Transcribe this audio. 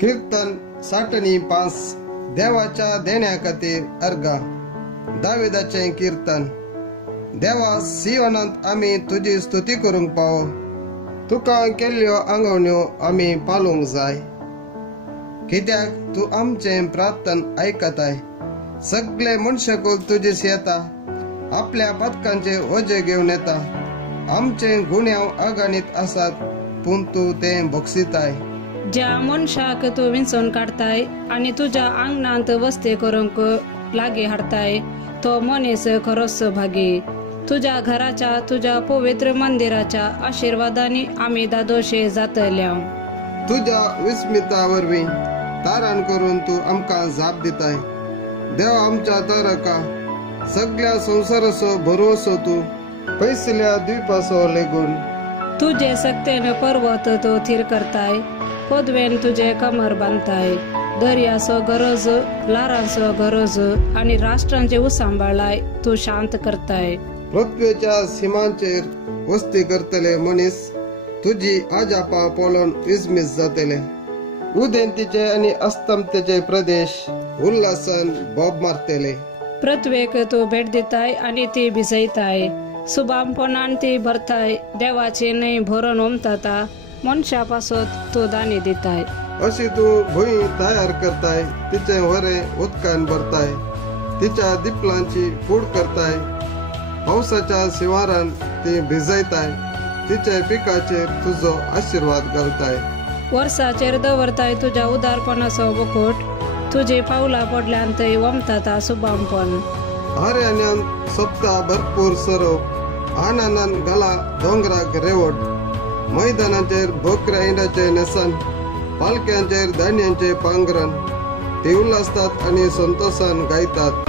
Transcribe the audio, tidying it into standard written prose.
कीर्तन 65 देवाच्या देण्या खातीर अर्गा दाविदाचे कीर्तन। देवा सियोनांत आमी तुजी स्तुती करूंक पावो, तुका केल्ल्यो आंगवण्यो आमी पालूंक जाय। कित्याक तू आमचे प्रार्थन आयकताय। सगळे मनशाकुल तुजेस येता, आपल्या पथकांचे ओझे घेवन येता। आमचे गुन्यांव अगणित आसात, पूण तू ते बक्षिताय। ज्या मनशाक तू विंचून काढताय आणि तुझ्या आंगणांत वस्ती करूंक लागी हाडताय, तो मनीस खरोच भागी। तुझ्या घराच्या, तुझ्या पवित्र मंदिराच्या आशीर्वादांनी आम्ही दादोशे जातल्या। तुझ्या विस्मिता वरवीं तारण करून तू आमकां जाप दिताय। देव आमच्या तारका सगळ्या संसाराचो भरवसो तू, पैसल्या द्वीपाचो लेगून। तुझे सक्तेन पर्वत तो थीर करताय, पदवेन तुझे कमर बांधताय। दर्याचो गरज, लारांचो गरज आणि राष्ट्रांचे उसांबाळाय तू शांत करताय। पृथ्वीच्या सीमांचेर वस्ती करतले मनीस तुझी आजापा पळोवन विस्मीत जातले। उदेंतीचे आणि अस्तंतेचे प्रदेश उल्हासान बोब मारतले। पृथ्वेक तू भेट दिताय आणि ती भिजयताय। सुबामपणान ती भरताय, देवाची न्हंय भरून उमटता। मनशापासून तू दानी दिताय। अशी तू भुंय तयार करताय, तिचे वरे उदकान भरताय। तिच्या दिपलांची फूड करताय, पावसाच्या शिवारान ती भिजयताय। तिचे पिकाचेर तुझो आशीर्वाद घालताय। वर्साचेर दवरताय तुझ्या उदारपणाचो मुकुट। तुझी पावला पडल्यान थंय वमताता सुबामपण। आर्यान्यान सोपता भरपूर सरोप, आनंदान घाला दोंगराक रेवट। मैदानाचेर बोकऱ्या इंडाचे नेसन, पालक्यांचेर धान्यांचे पांघरण। ते उल्हासतात आणि संतोषान गायतात।